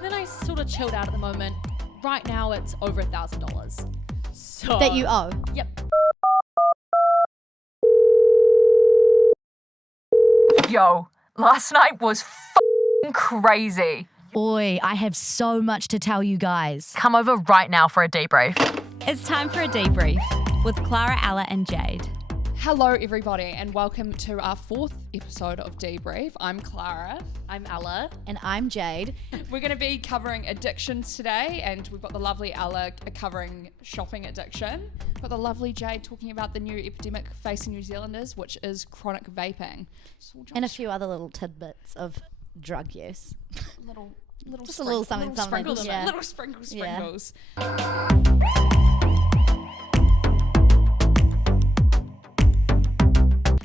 Then I sort of chilled out at the moment. Right now it's over $1,000. So That you owe? Yep. Yo, last night was f***ing crazy. Oi, I have so much to tell you guys. Come over right now for a debrief. It's time for a debrief with Clara, Ella and Jade. Hello everybody and welcome to our fourth episode of Debrief. I'm Clara. I'm Ella. And I'm Jade. We're going to be covering addictions today, and we've got the lovely Ella covering shopping addiction. We've got the lovely Jade talking about the new epidemic facing New Zealanders, which is chronic vaping. So we'll And a few other little tidbits of drug use. little Just a little something, little something, sprinkles, yeah. little sprinkles. Yeah.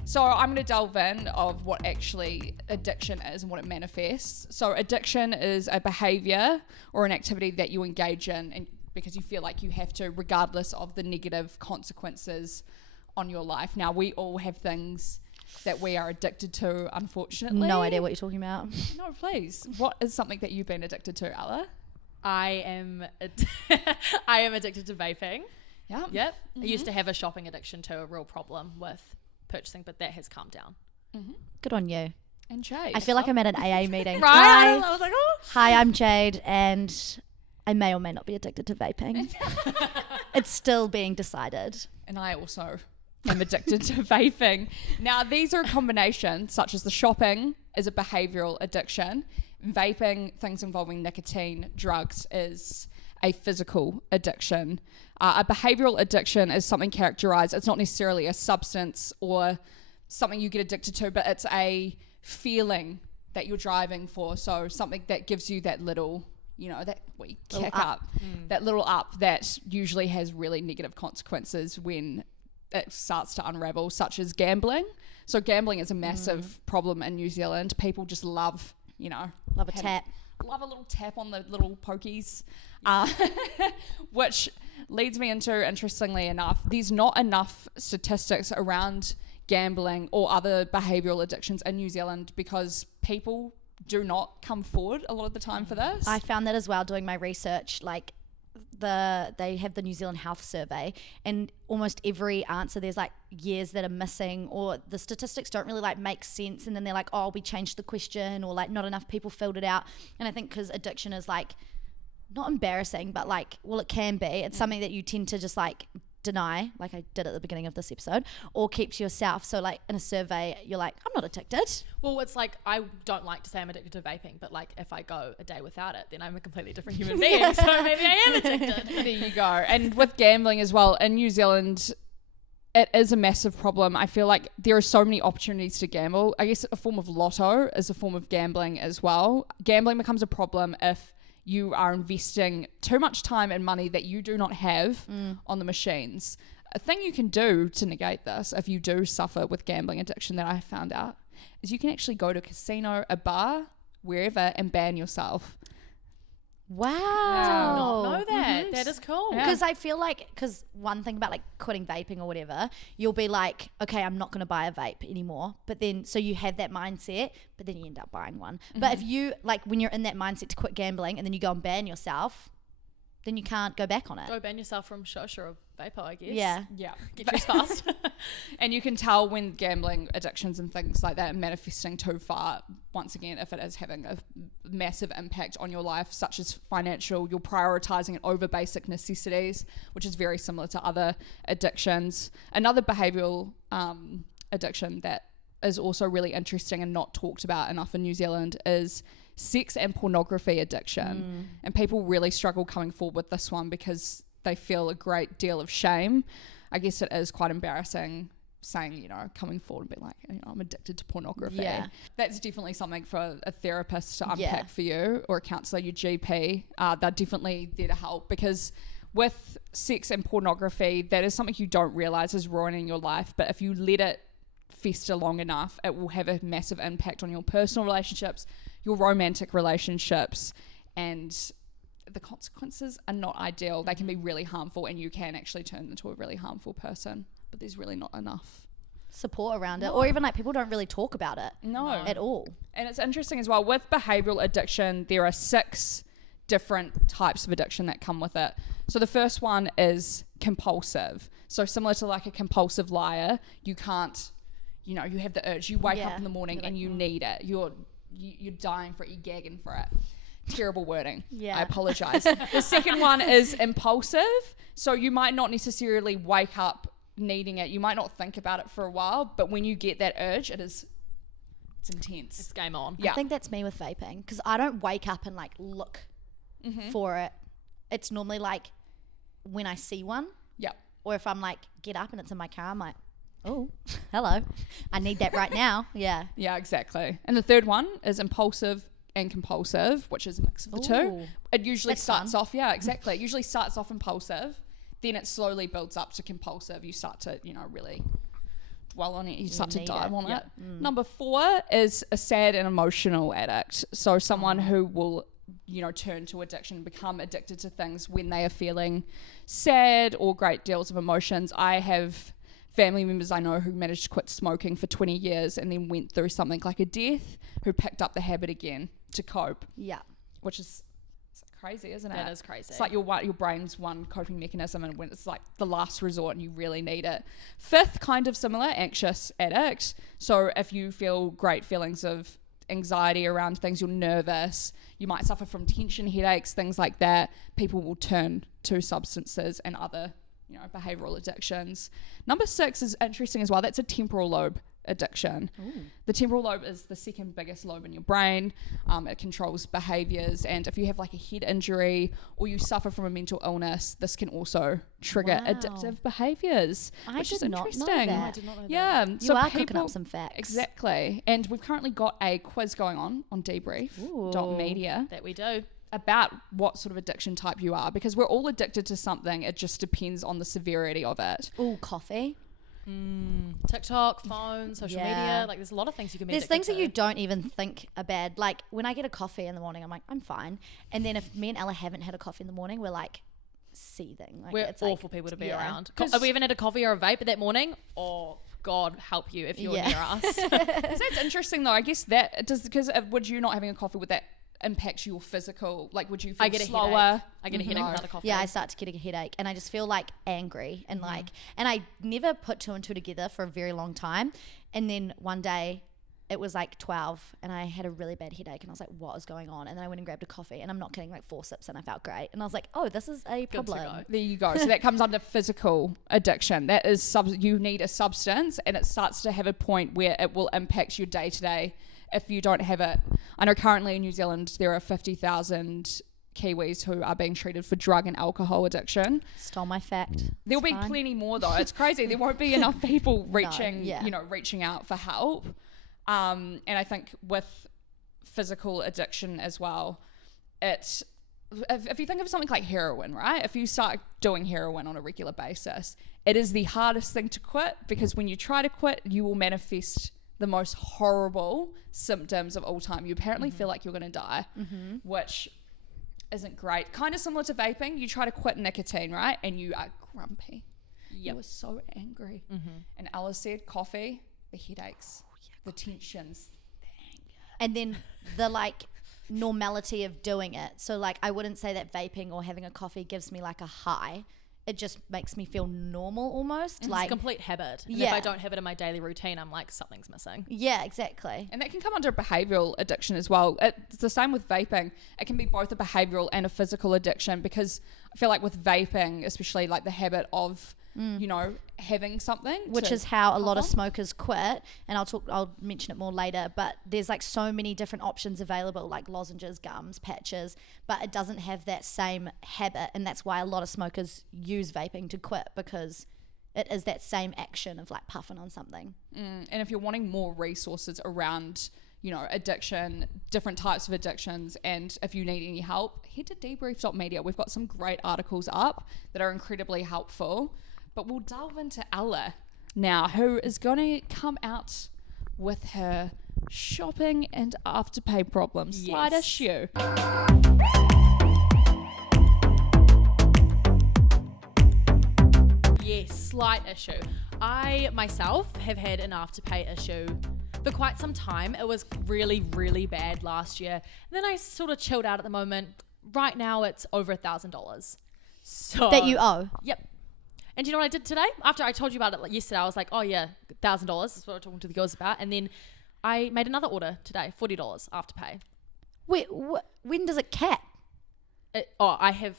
So I'm going to delve in of what actually addiction is and what it manifests. So addiction is a behavior or an activity that you engage in and because you feel like you have to, regardless of the negative consequences on your life. Now, we all have things that we are addicted to, unfortunately. No idea what you're talking about. No, please. What is something that you've been addicted to, Ella? I am addicted to vaping. Yeah. Yep. I used to have a shopping addiction to a real problem with purchasing, but that has calmed down. Good on you. And Jade. I feel like I'm at an AA meeting. Right? Hi. I was like, oh. Hi, I'm Jade, and I may or may not be addicted to vaping. It's still being decided. And I also am addicted to vaping. Now, these are a combination, such as the shopping is a behavioural addiction. Vaping, things involving nicotine, drugs, is a physical addiction. A behavioural addiction is something characterised, it's not necessarily a substance or something you get addicted to, but it's a feeling that you're driving for. So something that gives you that little, that we kick up, that little up that usually has really negative consequences when it starts to unravel, such as gambling. So gambling is a massive problem in New Zealand. People just love, Love a tap. Love a little tap on the little pokies, which leads me into, interestingly enough, there's not enough statistics around gambling or other behavioural addictions in New Zealand because people do not come forward a lot of the time for this. I found that as well doing my research. They have the New Zealand Health Survey, and almost every answer there's years that are missing, or the statistics don't really make sense, and then they're like, oh, we changed the question, or not enough people filled it out. And I think because addiction is not embarrassing, but it can be. It's something that you tend to just deny, like I did at the beginning of this episode, or keep to yourself. So in a survey, you're like, I'm not addicted. Well, it's I don't like to say I'm addicted to vaping, but if I go a day without it, then I'm a completely different human being. So maybe I am addicted. There you go. And with gambling as well, in New Zealand, it is a massive problem. I feel like there are so many opportunities to gamble. I guess a form of lotto is a form of gambling as well. Gambling becomes a problem if you are investing too much time and money that you do not have on the machines. A thing you can do to negate this, if you do suffer with gambling addiction, that I found out, is you can actually go to a casino, a bar, wherever, and ban yourself. Wow. I did not know that. That is cool. Because I feel because one thing about quitting vaping or whatever, you'll be okay, I'm not going to buy a vape anymore. But then, so you have that mindset, but then you end up buying one. But if you, when you're in that mindset to quit gambling and then you go and ban yourself, then you can't go back on it. Go ban yourself from shush or vapor, I guess. Yeah. Yeah. Get yours fast. And you can tell when gambling addictions and things like that are manifesting too far, once again, if it is having a massive impact on your life, such as financial, you're prioritizing it over basic necessities, which is very similar to other addictions. Another behavioural addiction that is also really interesting and not talked about enough in New Zealand is sex and pornography addiction. And people really struggle coming forward with this one because they feel a great deal of shame. I guess it is quite embarrassing saying, coming forward and be like, I'm addicted to pornography. Yeah. That's definitely something for a therapist to unpack Yeah. for you, or a counsellor, your GP. They're definitely there to help, because with sex and pornography, that is something you don't realise is ruining your life. But if you let it fester long enough, it will have a massive impact on your personal relationships, your romantic relationships, and the consequences are not ideal. They can be really harmful, and you can actually turn into a really harmful person, but there's really not enough support around it, or even people don't really talk about it at all. And it's interesting as well, with behavioural addiction, there are 6 different types of addiction that come with it. So the first one is compulsive. So similar to like a compulsive liar, you can't, you know, you have the urge, you wake up in the morning and you need it. You're dying for it, you're gagging for it. Terrible wording. Yeah. I apologize. The second one is impulsive. So you might not necessarily wake up needing it. You might not think about it for a while, but when you get that urge, it's intense. It's game on. Yeah. I think that's me with vaping, because I don't wake up and like look for it. It's normally like when I see one, Yep. or if I'm like get up and it's in my car, I'm like, oh, hello, I need that right now. Yeah. Yeah, exactly. And the third one is impulsive and compulsive, which is a mix of the two. Ooh. It usually That's starts fun. off, yeah, exactly. It usually starts off impulsive, then it slowly builds up to compulsive. You start to, you know, really dwell on it. You start to need dive it. on Yeah. it. Number 4 is a sad and emotional addict. So someone who will, you know, turn to addiction, become addicted to things when they are feeling sad or great deals of emotions. I have family members I know who managed to quit smoking for 20 years and then went through something like a death, who picked up the habit again to cope, Yeah. which is it's crazy, isn't it? That is crazy. It's like your brain's one coping mechanism, and when it's like the last resort and you really need it. 5th, kind of similar, anxious addict. So if you feel great feelings of anxiety around things, you're nervous, you might suffer from tension headaches, things like that, people will turn to substances and other, you know, behavioural addictions. Number 6 is interesting as well. That's a temporal lobe addiction. The temporal lobe is the second biggest lobe in your brain. It controls behaviors, and if you have like a head injury or you suffer from a mental illness, this can also trigger Wow. addictive behaviors, I which did is not know interesting. that. I did not know that. Yeah, You so are cooking people- up some facts. Exactly, and we've currently got a quiz going on Debrief.media That we do. about what sort of addiction type you are, because we're all addicted to something. It just depends on the severity of it. Ooh, coffee. TikTok, phone, social Yeah. media. Like, there's a lot of things you can be There's addicted things that to. you don't even think are bad. Like when I get a coffee in the morning, I'm like, I'm fine. And then if me and Ella haven't had a coffee in the morning, we're like seething. Like We're it's awful like, people to be yeah. around. Have we even had a coffee or a vape that morning? Oh, God help you if you're Yeah. near us. So that's interesting though. I guess that it does, because would you not having a coffee, would that impact your physical, like would you feel I get a slower? headache. I get a headache No. without a coffee. Yeah, I start to get a headache and I just feel like angry and like, and I never put 2 and 2 together for a very long time. And then one day it was like 12 and I had a really bad headache and I was like, what is going on? And then I went and grabbed a coffee and I'm not kidding, like 4 sips and I felt great. And I was like, oh, this is a Good to problem. go. There you go. So that comes under physical addiction. That is you need a substance, and it starts to have a point where it will impact your day to day if you don't have it. I know currently in New Zealand there are 50,000 Kiwis who are being treated for drug and alcohol addiction. Stole my fact. There'll It's be fine. plenty more though. It's crazy. There won't be enough people reaching, yeah. you know, reaching out for help. And I think with physical addiction as well, it's if you think of something like heroin, right? If you start doing heroin on a regular basis, it is the hardest thing to quit, because when you try to quit, you will manifest the most horrible symptoms of all time. You apparently feel like you're going to die, which isn't great. Kind of similar to vaping. You try to quit nicotine, right? And you are grumpy. You are so angry. And Ella said coffee, the headaches, the tensions. And then the like normality of doing it. So like I wouldn't say that vaping or having a coffee gives me like a high. It just makes me feel normal almost. It's Like a complete habit. And if Yeah. I don't have it in my daily routine, I'm like, something's missing. yeah, exactly. And that can come under behavioural addiction as well. It's the same with vaping. It can be both a behavioural and a physical addiction, because I feel like with vaping, especially like the habit of, you know, having something. Which to is how a lot puff of on. smokers quit, and I'll mention it more later, but there's like so many different options available, like lozenges, gums, patches, but it doesn't have that same habit, and that's why a lot of smokers use vaping to quit, because it is that same action of like puffing on something. And if you're wanting more resources around, you know, addiction, different types of addictions, and if you need any help, head to debrief.media. We've got some great articles up that are incredibly helpful. But we'll delve into Ella now, who is going to come out with her shopping and afterpay problems. Slide Yes. issue. Yes, slight issue. I myself have had an afterpay issue for quite some time. It was really, really bad last year. And then I sort of chilled out at the moment, right now it's over $1,000. So That you owe. Yep. And do you know what I did today? After I told you about it yesterday, I was like, oh yeah, $1,000 is what I was talking to the girls about. And then I made another order today, $40 Afterpay. Wait, when does it cap? I have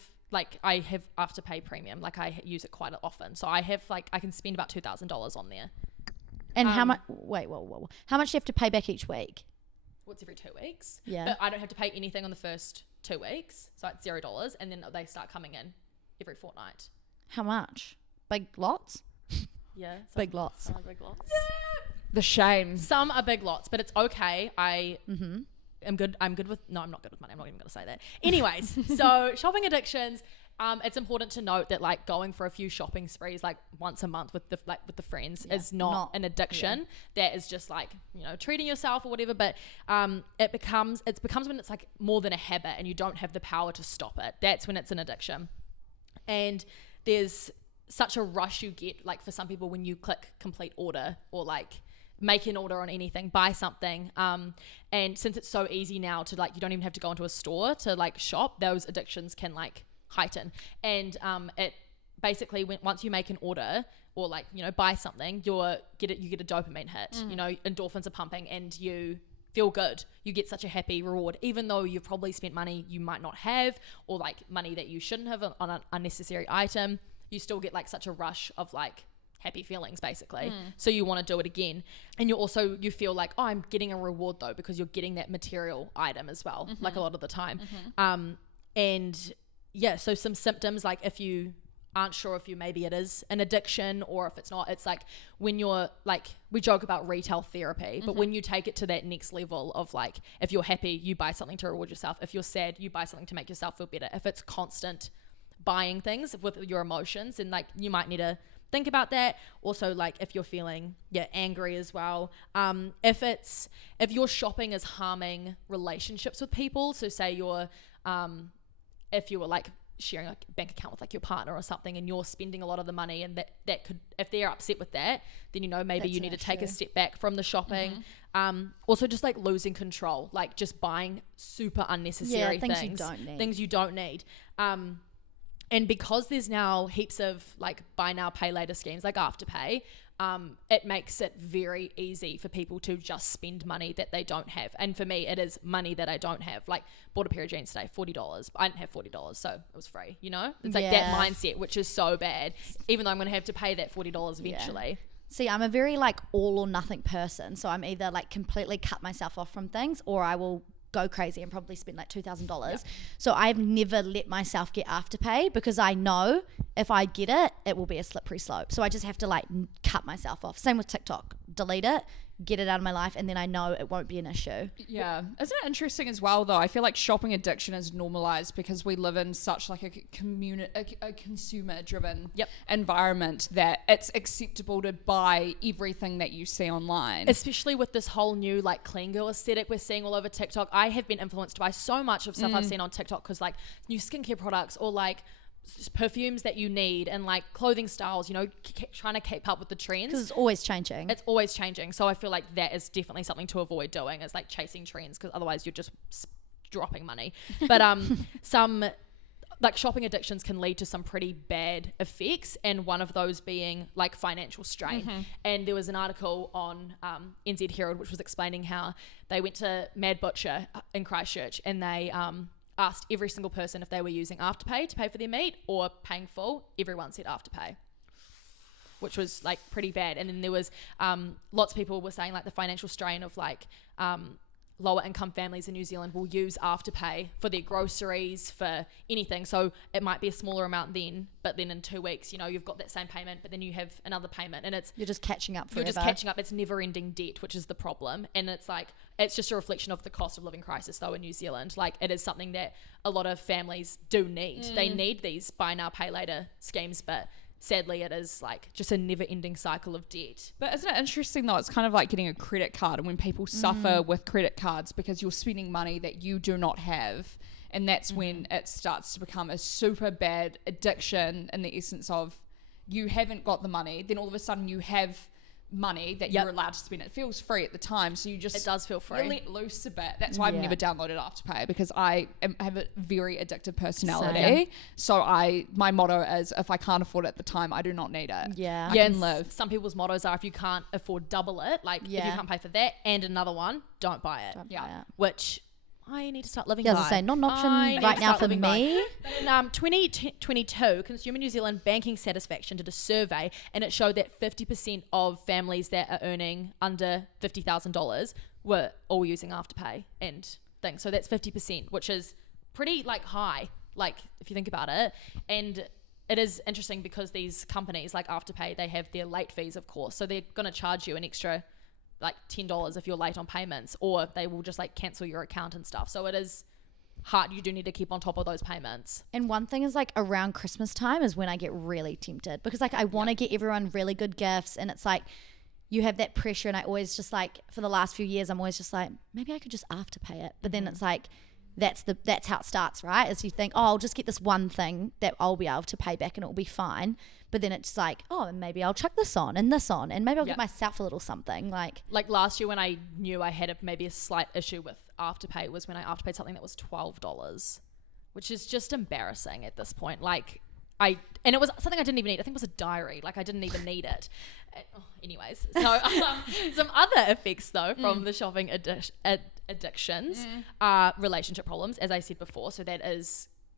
Afterpay Premium. Like I use it quite often. So I have I can spend about $2,000 on there. And how much? Wait, whoa. How much do you have to pay back each week? What's every 2 weeks? Yeah. But I don't have to pay anything on the first 2 weeks. So it's $0. And then they start coming in every fortnight. How much? Big lots? Yeah. Big lots. Some are big lots. The shame. Some are big lots, but it's okay. I'm good with, no, I'm not good with money. I'm not even going to say that. Anyways, so shopping addictions, it's important to note that going for a few shopping sprees once a month with the friends is not an addiction. That is just treating yourself or whatever, but it becomes when it's more than a habit and you don't have the power to stop it. That's when it's an addiction. And there's such a rush you get for some people when you click complete order or make an order on anything, buy something, and since it's so easy now to you don't even have to go into a store to shop, those addictions can heighten. And it basically once you make an order or buy something, you get a dopamine hit. Endorphins are pumping and you feel good. You get such a happy reward, even though you've probably spent money you might not have, or money that you shouldn't have on an unnecessary item. You still get such a rush of happy feelings basically. So you want to do it again. And you feel I'm getting a reward though, because you're getting that material item as well, a lot of the time. And yeah, so some symptoms, if you aren't sure if maybe it is an addiction or if it's not, it's when you're we joke about retail therapy, but when you take it to that next level of if you're happy, you buy something to reward yourself. If you're sad, you buy something to make yourself feel better. If it's constant buying things with your emotions, and you might need to think about that. Also, if you're feeling angry as well, if your shopping is harming relationships with people, so say you're if you were sharing a bank account with your partner or something, and you're spending a lot of the money, and that could, if they're upset with that, then maybe That's you need to take a step back from the shopping. Also just losing control, just buying super unnecessary things you don't need. And because there's now heaps of buy now pay later schemes like Afterpay, it makes it very easy for people to just spend money that they don't have. And for me, it is money that I don't have. Bought a pair of jeans today, $40. I didn't have $40, so it was free, It's that mindset, which is so bad, even though I'm going to have to pay that $40 eventually. Yeah. See, I'm a very all or nothing person. So I'm either completely cut myself off from things, or I will go crazy and probably spend $2,000. So I've never let myself get Afterpay, because I know if I get it, it will be a slippery slope. So I just have to cut myself off. Same with TikTok. Delete it, get it out of my life, and then I know it won't be an issue. Yeah. Isn't it interesting as well though? I feel shopping addiction is normalized because we live in such a consumer driven environment that it's acceptable to buy everything that you see online. Especially with this whole new clean girl aesthetic we're seeing all over TikTok. I have been influenced by so much of stuff I've seen on TikTok, because new skincare products or perfumes that you need, and clothing styles, trying to keep up with the trends, because it's always changing. So I feel that is definitely something to avoid doing, is chasing trends, because otherwise you're just dropping money. But some shopping addictions can lead to some pretty bad effects, and one of those being financial strain. And there was an article on NZ Herald which was explaining how they went to Mad Butcher in Christchurch, and they asked every single person if they were using Afterpay to pay for their meat or paying full. Everyone said Afterpay, which was pretty bad. And then there was lots of people were saying the financial strain of lower income families in New Zealand will use Afterpay for their groceries, for anything. So it might be a smaller amount then, but then in 2 weeks, you've got that same payment, but then you have another payment, and you're just catching up forever. You're just catching up. It's never ending debt, which is the problem. And it's it's just a reflection of the cost of living crisis though in New Zealand. It is something that a lot of families do need. They need these buy now pay later schemes, but sadly it is just a never ending cycle of debt. But isn't it interesting though? It's kind of like getting a credit card, and when people suffer with credit cards because you're spending money that you do not have, and that's when it starts to become a super bad addiction, in the essence of you haven't got the money, then all of a sudden you have money that Yep. you're allowed to spend. It feels free at the time, so you just It does feel free. You let loose a bit. That's why I've Yeah. never downloaded Afterpay, because I have a very addictive personality. Same. So my motto is, if I can't afford it at the time, I do not need it. Yeah. I Yeah, can and live. some people's mottos are, if you can't afford double it, like if you Yeah. can't pay for that and another one, don't buy it. Yeah. Which I need to start living Yeah, I by. was gonna say, not an option I need right to now start for living by. me. But in 2022, Consumer New Zealand Banking Satisfaction did a survey, and it showed that 50% of families that are earning under $50,000 were all using Afterpay and things. So that's 50%, which is pretty like high, like if you think about it. And it is interesting because these companies like Afterpay, they have their late fees, of course. So they're going to charge you an extra like $10 if you're late on payments, or they will just like cancel your account and stuff. So it is hard. You do need to keep on top of those payments. And one thing is like around Christmas time is when I get really tempted, because like I want to get everyone really good gifts, and it's like you have that pressure, and I always just like, for the last few years I'm always just like, maybe I could just Afterpay it. But then it's like that's how it starts, right? Is you think, oh, I'll just get this one thing that I'll be able to pay back and it'll be fine. But then it's like, oh, maybe I'll chuck this on, and maybe I'll get myself a little something like Last year when I knew I had maybe a slight issue with Afterpay was when I Afterpaid something that was $12, which is just embarrassing at this point. Like and it was something I didn't even need. I think it was a diary. Like I didn't even need it. Anyways, so some other effects though from the shopping addictions are relationship problems, as I said before. So that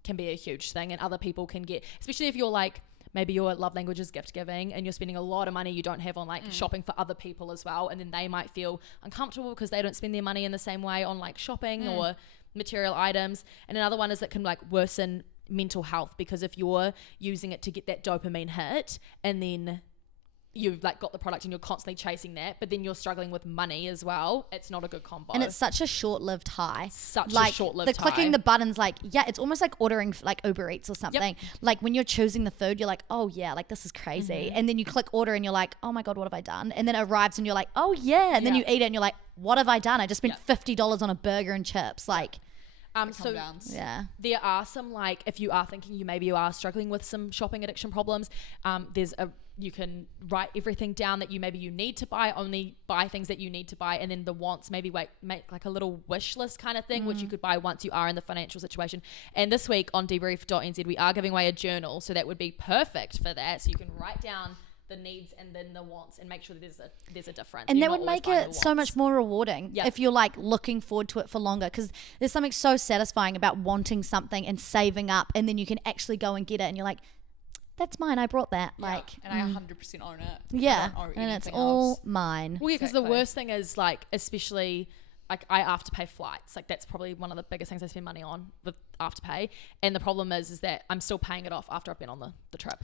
can be a huge thing, and other people can get, especially if you're like, maybe your love language is gift giving and you're spending a lot of money you don't have on like shopping for other people as well, and then they might feel uncomfortable because they don't spend their money in the same way on like shopping or material items. And another one is it can like worsen mental health, because if you're using it to get that dopamine hit and then you've like got the product and you're constantly chasing that, but then you're struggling with money as well, it's not a good combo. and it's such a short-lived high. Such like, a short-lived the clicking high. the buttons, like, yeah, it's almost like ordering like Uber Eats or something. Like when you're choosing the food, you're like, oh yeah, like this is crazy. And then you click order and you're like, oh my God, what have I done? And then it arrives and you're like, oh yeah. And then you eat it and you're like, what have I done? I just spent $50 on a burger and chips. Like, So yeah. there are some, like, if you are thinking maybe you are struggling with some shopping addiction problems, you can write everything down that you need to buy, only buy things that you need to buy, and then the wants, maybe make like a little wish list kind of thing, which you could buy once you are in the financial situation. And this week on debrief.nz, we are giving away a journal, so that would be perfect for that. So you can write down the needs and then the wants and make sure that there's a difference. And You're that not would always make buying it the so wants. much more rewarding Yeah. if you're like looking forward to it for longer, because there's something so satisfying about wanting something and saving up, and then you can actually go and get it and you're like, that's mine, I brought that. Like, and I 100% own it. yeah, I don't own and it's anything all else. mine. Well, yeah, because the Exactly. worst thing is like, especially like I Afterpay flights. Like that's probably one of the biggest things I spend money on with Afterpay. And the problem is that I'm still paying it off after I've been on the trip.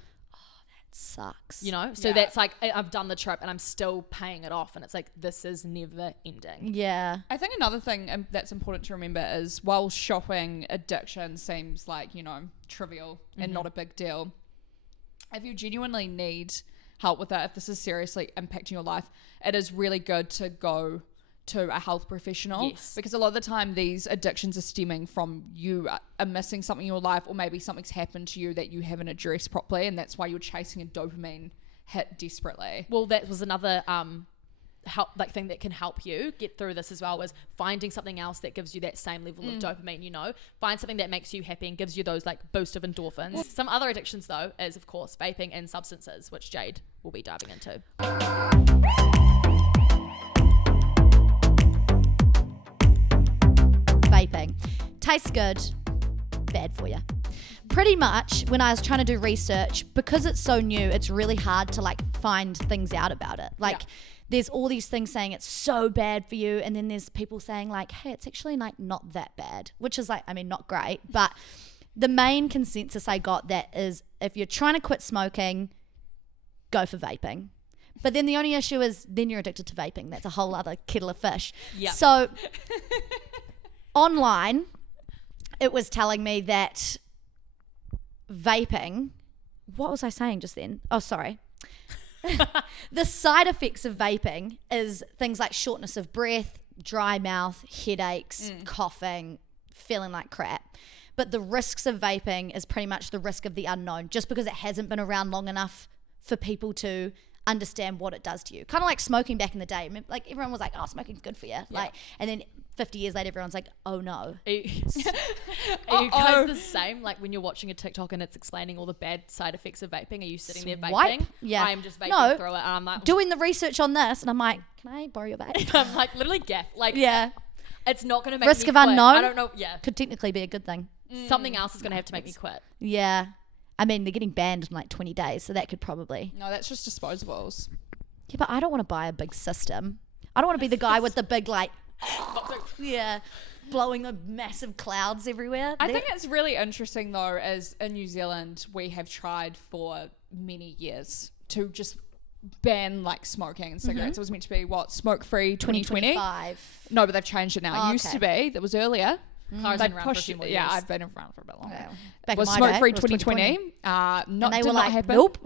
Sucks. You know, so Yeah. that's like I've done the trip and I'm still paying it off, and it's like this is never ending. Yeah. I think another thing that's important to remember is, while shopping addiction seems like, trivial and not a big deal, if you genuinely need help with that, if this is seriously impacting your life, it is really good to go to a health professional. Yes. Because a lot of the time these addictions are stemming from you are missing something in your life, or maybe something's happened to you that you haven't addressed properly, and that's why you're chasing a dopamine hit desperately. Well, that was another thing that can help you get through this as well, was finding something else that gives you that same level of dopamine. Find something that makes you happy and gives you those like boost of endorphins. Some other addictions though is of course vaping and substances, which Jade will be diving into. Vaping. Tastes good, bad for you. Pretty much when I was trying to do research, because it's so new, it's really hard to like find things out about it. Like there's all these things saying it's so bad for you, and then there's people saying like, hey, it's actually like not that bad, which is like, I mean, not great, but the main consensus I got that is, if you're trying to quit smoking, go for vaping. But then the only issue is then you're addicted to vaping. That's a whole other kettle of fish. Yep. So online, it was telling me that vaping, what was I saying just then? Oh, sorry. The side effects of vaping is things like shortness of breath, dry mouth, headaches, coughing, feeling like crap. But the risks of vaping is pretty much the risk of the unknown, just because it hasn't been around long enough for people to understand what it does to you. Kind of like smoking back in the day. Like everyone was like, oh, smoking's good for you. Like, and then 50 years later, everyone's like, oh no. Are you guys the same? Like when you're watching a TikTok and it's explaining all the bad side effects of vaping, are you sitting there vaping? Yeah. I'm just vaping through it, and I'm like doing the research on this, and I'm like, can I borrow your vape? I'm like literally gaff. Like it's not going to make risk me of quit. unknown. I don't know. Yeah, could technically be a good thing. Something else is going to have to make me quit. Yeah. I mean, they're getting banned in like 20 days, so that could probably. No, that's just disposables. Yeah, but I don't want to buy a big system. I don't want to be the guy with the big like, blowing the massive clouds everywhere. I think it's really interesting though, as in New Zealand, we have tried for many years to just ban like smoking and cigarettes. It was meant to be smoke-free 2020. 2025. No, but they've changed it now. It used to be, that was earlier. Clara's been around for a few more years. Yeah, I've been around for a bit longer. Okay. It Back was in my day, smoke-free it was 2020. And they Did were not like, happen. nope.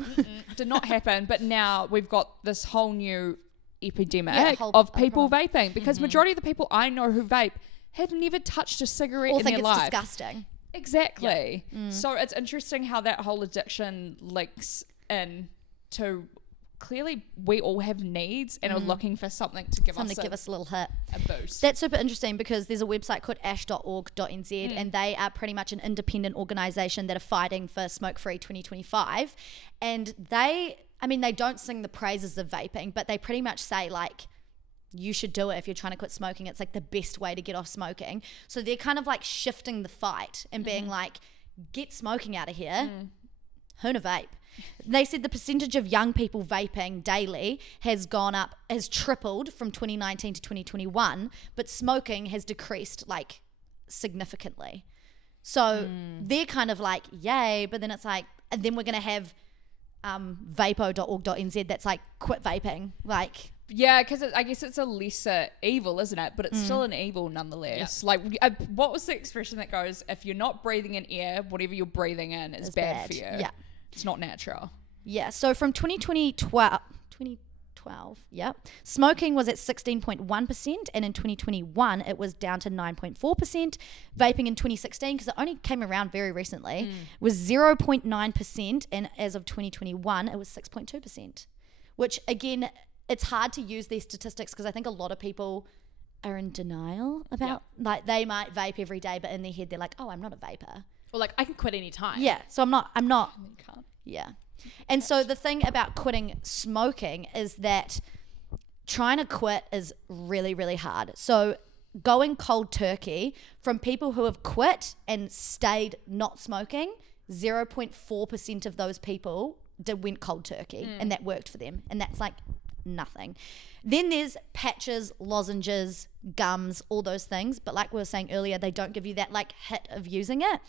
Did not happen. But now we've got this whole new epidemic whole of people problem. vaping, because majority of the people I know who vape have never touched a cigarette Or in think their it's life. disgusting. Exactly. So it's interesting how that whole addiction links in to clearly we all have needs and are looking for something to give us a little hit. a boost. That's super interesting because there's a website called ash.org.nz and they are pretty much an independent organisation that are fighting for smoke-free 2025. And they don't sing the praises of vaping, but they pretty much say like, you should do it if you're trying to quit smoking. It's like the best way to get off smoking. So they're kind of like shifting the fight and being like, get smoking out of here. Hoona vape. They said the percentage of young people vaping daily has tripled from 2019 to 2021, but smoking has decreased like significantly. So they're kind of like, yay, but then it's like, and then we're going to have vapo.org.nz that's like, quit vaping. Like, yeah, because I guess it's a lesser evil, isn't it? But it's still an evil nonetheless. Like, what was the expression that goes, if you're not breathing in air, whatever you're breathing in is bad for you. Yeah. It's not natural. Yeah, so from 2012, smoking was at 16.1%, and in 2021 it was down to 9.4%. Vaping in 2016, because it only came around very recently, was 0.9%, and as of 2021 it was 6.2%. Which again, it's hard to use these statistics because I think a lot of people are in denial about like they might vape every day, but in their head they're like, oh, I'm not a vapor. Or like I can quit any time. Yeah, so I'm not. You can't. Yeah. And so the thing about quitting smoking is that trying to quit is really, really hard. So going cold turkey, from people who have quit and stayed not smoking, 0.4% of those people went cold turkey and that worked for them. And that's like nothing. Then there's patches, lozenges, gums, all those things. But like we were saying earlier, they don't give you that like hit of using it.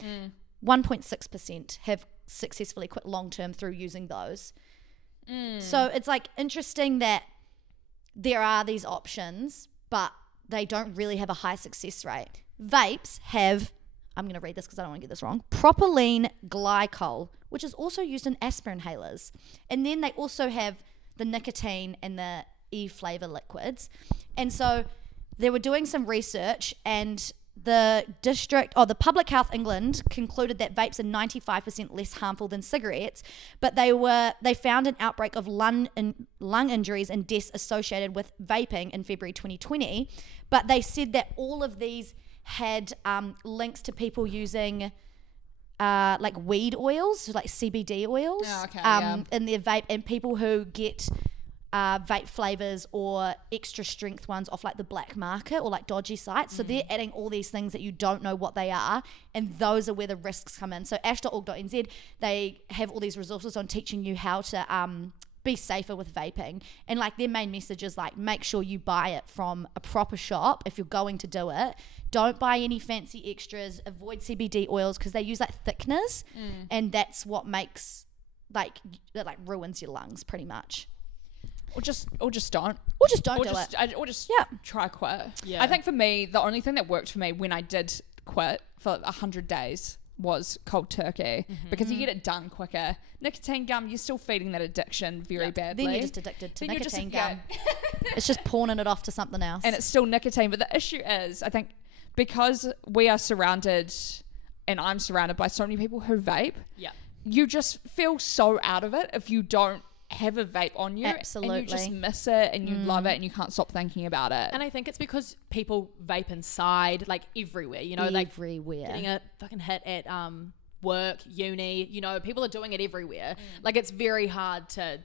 1.6% have successfully quit long-term through using those. So it's like interesting that there are these options, but they don't really have a high success rate. Vapes have, I'm going to read this because I don't want to get this wrong, propylene glycol, which is also used in aspirin inhalers. And then they also have the nicotine and the e-flavor liquids. And so they were doing some research, and the Public Health England concluded that vapes are 95% less harmful than cigarettes, but they found an outbreak of lung injuries and deaths associated with vaping in February 2020. But they said that all of these had links to people using like weed oils, so like CBD oils, in their vape, and people who get vape flavors or extra strength ones off like the black market or like dodgy sites. So they're adding all these things that you don't know what they are, and those are where the risks come in. So ash.org.nz, they have all these resources on teaching you how to be safer with vaping, and like their main message is like, make sure you buy it from a proper shop if you're going to do it. Don't buy any fancy extras. Avoid CBD oils because they use like thickeners, and that's what makes that ruins your lungs pretty much. Or just don't. Or just don't do it. Or just try quit. Yeah. I think for me, the only thing that worked for me when I did quit for 100 days was cold turkey, because you get it done quicker. Nicotine gum, you're still feeding that addiction very badly. Then you're just addicted to Then nicotine gum. It's just pawning it off to something else. And it's still nicotine. But the issue is, I think, because we are surrounded, and I'm surrounded by so many people who vape, you just feel so out of it if you don't have a vape on you and you just Absolutely. miss it and you love it and you can't stop thinking about it. And I think it's because people vape inside, like everywhere, you know, like Everywhere. getting a fucking hit at work, uni, you know, people are doing it everywhere. Like it's very hard to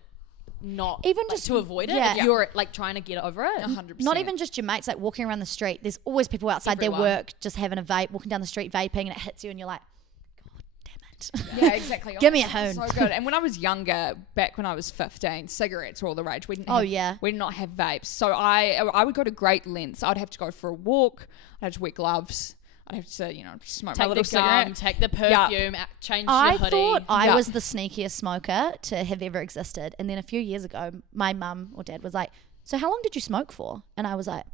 not Even like, just to avoid it yeah. if you're like trying to get over it. 100%. Not even just your mates, like walking around the street. There's always people outside Everyone. their work just having a vape, walking down the street vaping, and it hits you, and you're like, God damn it. Yeah, exactly. Give me a Honestly, hone. So good. And when I was younger, back when I was 15, cigarettes were all the rage. We didn't Oh, have, yeah. we did not have vapes. So I would go to great lengths. I'd have to go for a walk. I'd have to wear gloves. I'd have to, you know, smoke my Take little the gum, cigarette. take the perfume, change your I hoodie. thought I Yeah. was the sneakiest smoker to have ever existed. And then a few years ago, my mum or dad was like, so how long did you smoke for? And I was like,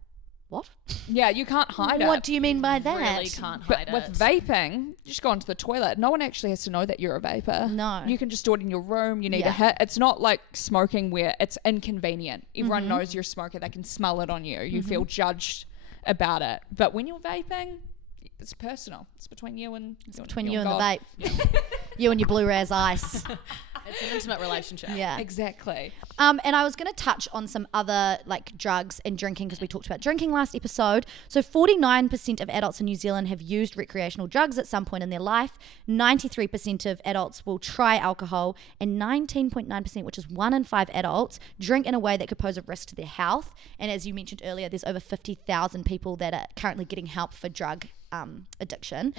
what? Yeah, you can't hide it. What do you mean by that? really can't But hide with it. vaping, you just go into the toilet. No one actually has to know that you're a vapor. No. You can just do it in your room. You need Yeah. a hit. It's not like smoking where it's inconvenient. Everyone Mm-hmm. knows you're a smoker. They can smell it on you. You feel judged about it. But when you're vaping, it's personal. It's between you and Between you and the God. vape. You and your Blue Raz ice. It's an intimate relationship. Yeah. Exactly. And I was going to touch on some other like drugs and drinking because we talked about drinking last episode. So 49% of adults in New Zealand have used recreational drugs at some point in their life. 93% of adults will try alcohol, and 19.9%, which is 1 in 5 adults, drink in a way that could pose a risk to their health. And as you mentioned earlier, there's over 50,000 people that are currently getting help for drug addiction.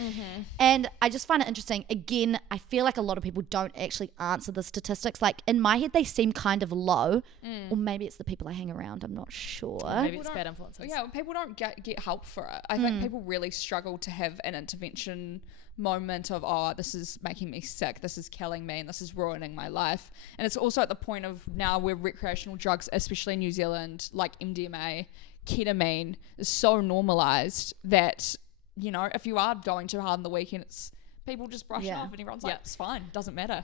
And I just find it interesting. Again, I feel like a lot of people don't actually answer the statistics. Like in my head, they seem kind of low, or maybe it's the people I hang around. I'm not sure. Maybe it's bad influences. Yeah, when people don't get help for it. I think people really struggle to have an intervention moment of, oh, this is making me sick, this is killing me, and this is ruining my life. And it's also at the point of now where recreational drugs, especially in New Zealand, like MDMA, ketamine, is so normalized that, you know, if you are going too hard on the weekend, it's people just brush it Yeah. off and everyone's like, it's fine, doesn't matter.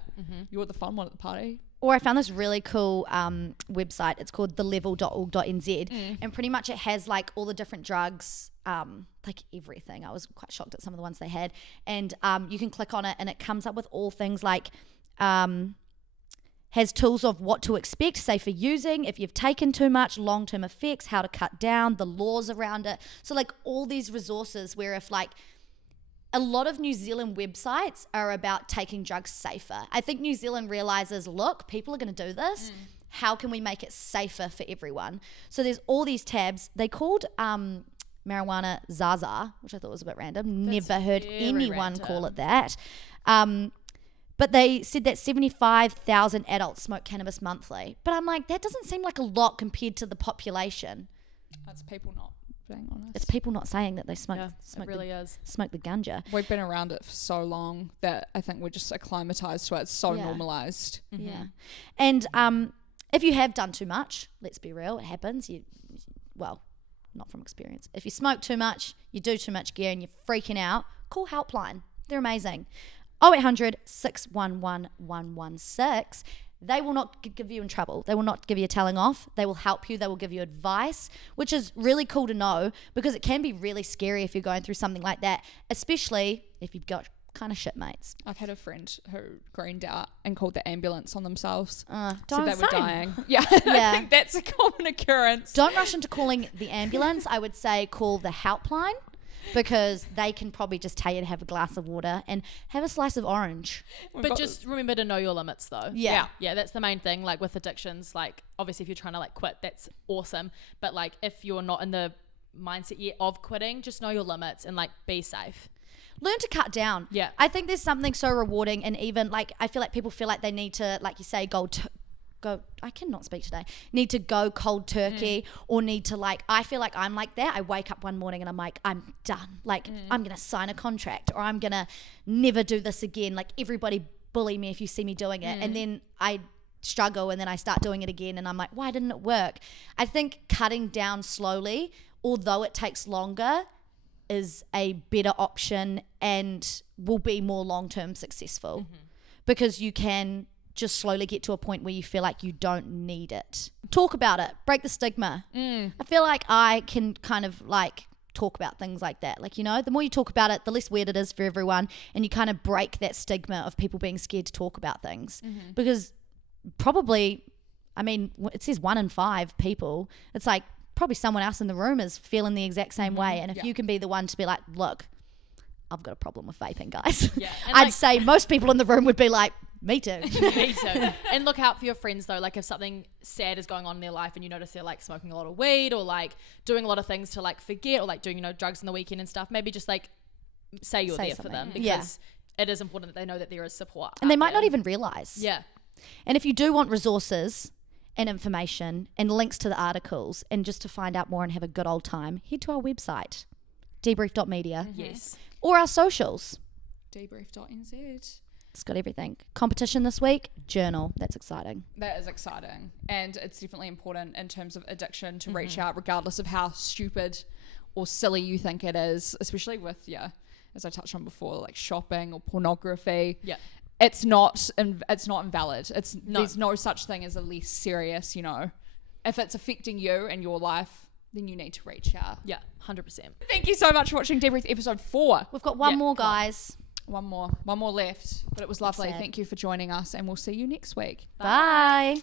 You're the fun one at the party. Or I found this really cool website. It's called thelevel.org.nz, and pretty much it has like all the different drugs, like everything. I was quite shocked at some of the ones they had, and you can click on it and it comes up with all things like has tools of what to expect, safer using, if you've taken too much, long-term effects, how to cut down, the laws around it. So like all these resources where if like a lot of New Zealand websites are about taking drugs safer. I think New Zealand realizes, look, people are going to do this. How can we make it safer for everyone? So there's all these tabs. They called marijuana Zaza, which I thought was a bit random. Never heard very anyone call random. it that. But they said that 75,000 adults smoke cannabis monthly. But I'm like, that doesn't seem like a lot compared to the population. That's people not being honest. It's people not saying that they smoke, Yeah, smoke, it really is. smoke the ganja. We've been around it for so long that I think we're just acclimatized to it. It's so Yeah. normalized. Yeah. And if you have done too much, let's be real, it happens. Well, not from experience. If you smoke too much, you do too much gear and you're freaking out, call Helpline. They're amazing. 0800 611 116. They will not give you in trouble. They will not give you a telling off. They will help you. They will give you advice, which is really cool to know because it can be really scary if you're going through something like that, especially if you've got kind of shit mates. I've had a friend who greened out and called the ambulance on themselves. Don't So they were same. dying. Yeah, Yeah. I think that's a common occurrence. Don't rush into calling the ambulance. I would say call the helpline because they can probably just tell you to have a glass of water and have a slice of orange. But just remember to know your limits though. Yeah. Yeah, that's the main thing. Like with addictions, like obviously if you're trying to like quit, that's awesome. But like if you're not in the mindset yet of quitting, just know your limits and like be safe. Learn to cut down. Yeah. I think there's something so rewarding, and even like I feel like people feel like they need to, like you say, go I cannot speak today, need to go cold turkey or need to like, I feel like I'm like that. I wake up one morning and I'm like, I'm done. Like I'm going to sign a contract or I'm going to never do this again. Like everybody bully me if you see me doing it. And then I struggle and then I start doing it again and I'm like, why didn't it work? I think cutting down slowly, although it takes longer, is a better option and will be more long-term successful because you can just slowly get to a point where you feel like you don't need it. Talk about it. Break the stigma. I feel like I can kind of like talk about things like that. Like, you know, the more you talk about it, the less weird it is for everyone. And you kind of break that stigma of people being scared to talk about things. Because probably I mean, it says 1 in 5 people. It's like probably someone else in the room is feeling the exact same way. And if you can be the one to be like, look, I've got a problem with vaping, guys. Yeah. I'd say most people in the room would be like, me too. Me too. And look out for your friends though. Like if something sad is going on in their life and you notice they're like smoking a lot of weed or like doing a lot of things to like forget or like doing, drugs in the weekend and stuff, maybe just like say you're there for them because it is important that they know that there is support. And they might not even realize. Yeah. And if you do want resources and information and links to the articles and just to find out more and have a good old time, head to our website, debrief.media. Yes. Or our socials. Debrief.nz. It's got everything. Competition this week, journal. That's exciting. That is exciting. And it's definitely important in terms of addiction to reach out regardless of how stupid or silly you think it is, especially with, as I touched on before, like shopping or pornography. Yeah. It's not invalid. There's no such thing as a less serious, If it's affecting you and your life, then you need to reach out. Yeah, 100%. Thank you so much for watching Debrief episode 4. We've got one more, guys. One more left. But it was lovely. Sad. Thank you for joining us and we'll see you next week. Bye.